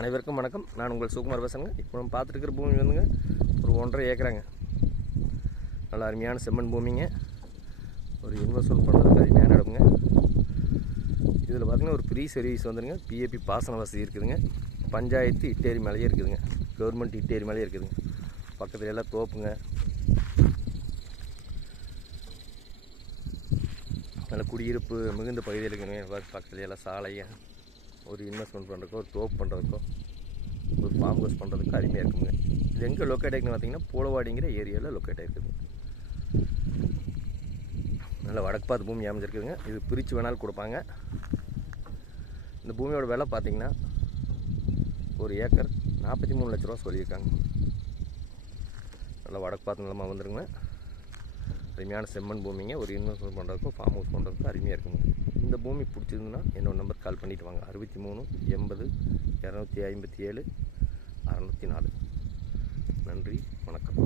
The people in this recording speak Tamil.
அனைவருக்கும் வணக்கம். நான் உங்கள் சுகுமார் பேசுகிறேங்க. இப்போ நம்ம பார்த்துருக்கிற பூமி வந்துங்க ஒரு 1.5 ஏக்கராங்க. நல்லா அருமையான செம்மண் பூமிங்க. ஒரு இன்வெஸ்ட்மெண்ட் பண்ணுறதுக்கு அருமையான இடமுங்க. இதில் பார்த்திங்கன்னா ஒரு ஃப்ரீ சர்வீஸ் வந்துடுங்க. பிஏபி பாசன வசதி இருக்குதுங்க. பஞ்சாயத்து இட்டேரி மேலேயே இருக்குதுங்க. கவர்மெண்ட் இட்டேரி மேலேயே இருக்குதுங்க. பக்கத்தில் எல்லாம் தோப்புங்க. நல்ல குடியிருப்பு மிகுந்த பகுதியில் இருக்குதுங்க. பக்கத்தில் எல்லாம் சாலைங்க. ஒரு இன்வெஸ்ட்மெண்ட் பண்ணுறதுக்கோ ஒரு தோப்பு பண்ணுறதுக்கோ ஒரு ஃபார்ம் ஹவுஸ் பண்ணுறதுக்கு அருமையாக இருக்குங்க. இது எங்கே லொக்கேட் ஆகிருக்குன்னு பார்த்தீங்கன்னா பூலவாடிங்கிற ஏரியாவில் லொக்கேட் ஆகிருக்குதுங்க. நல்ல வடக்கு பார்த்து பூமி அமைஞ்சிருக்குதுங்க. இது பிரித்து வேணாலும் கொடுப்பாங்க. இந்த பூமியோட விலை பார்த்திங்கன்னா ஒரு ஏக்கர் 43 லட்ச ரூபா சொல்லியிருக்காங்க. நல்லா வடக்கு பார்த்து நிலமாக வந்துருங்க. அருமையான செம்மண் பூமிங்க. ஒரு இன்வெஸ்ட்மெண்ட் பண்ணுறதுக்கும் ஃபார்ம் ஹவுஸ் பண்ணுறதுக்கும் அருமையாக இருக்குங்க. இந்த பூமி பிடிச்சிருந்துன்னா என்னோட நம்பர் கால் பண்ணிவிட்டு வாங்க. 63 80 257 604. நன்றி, வணக்கம்.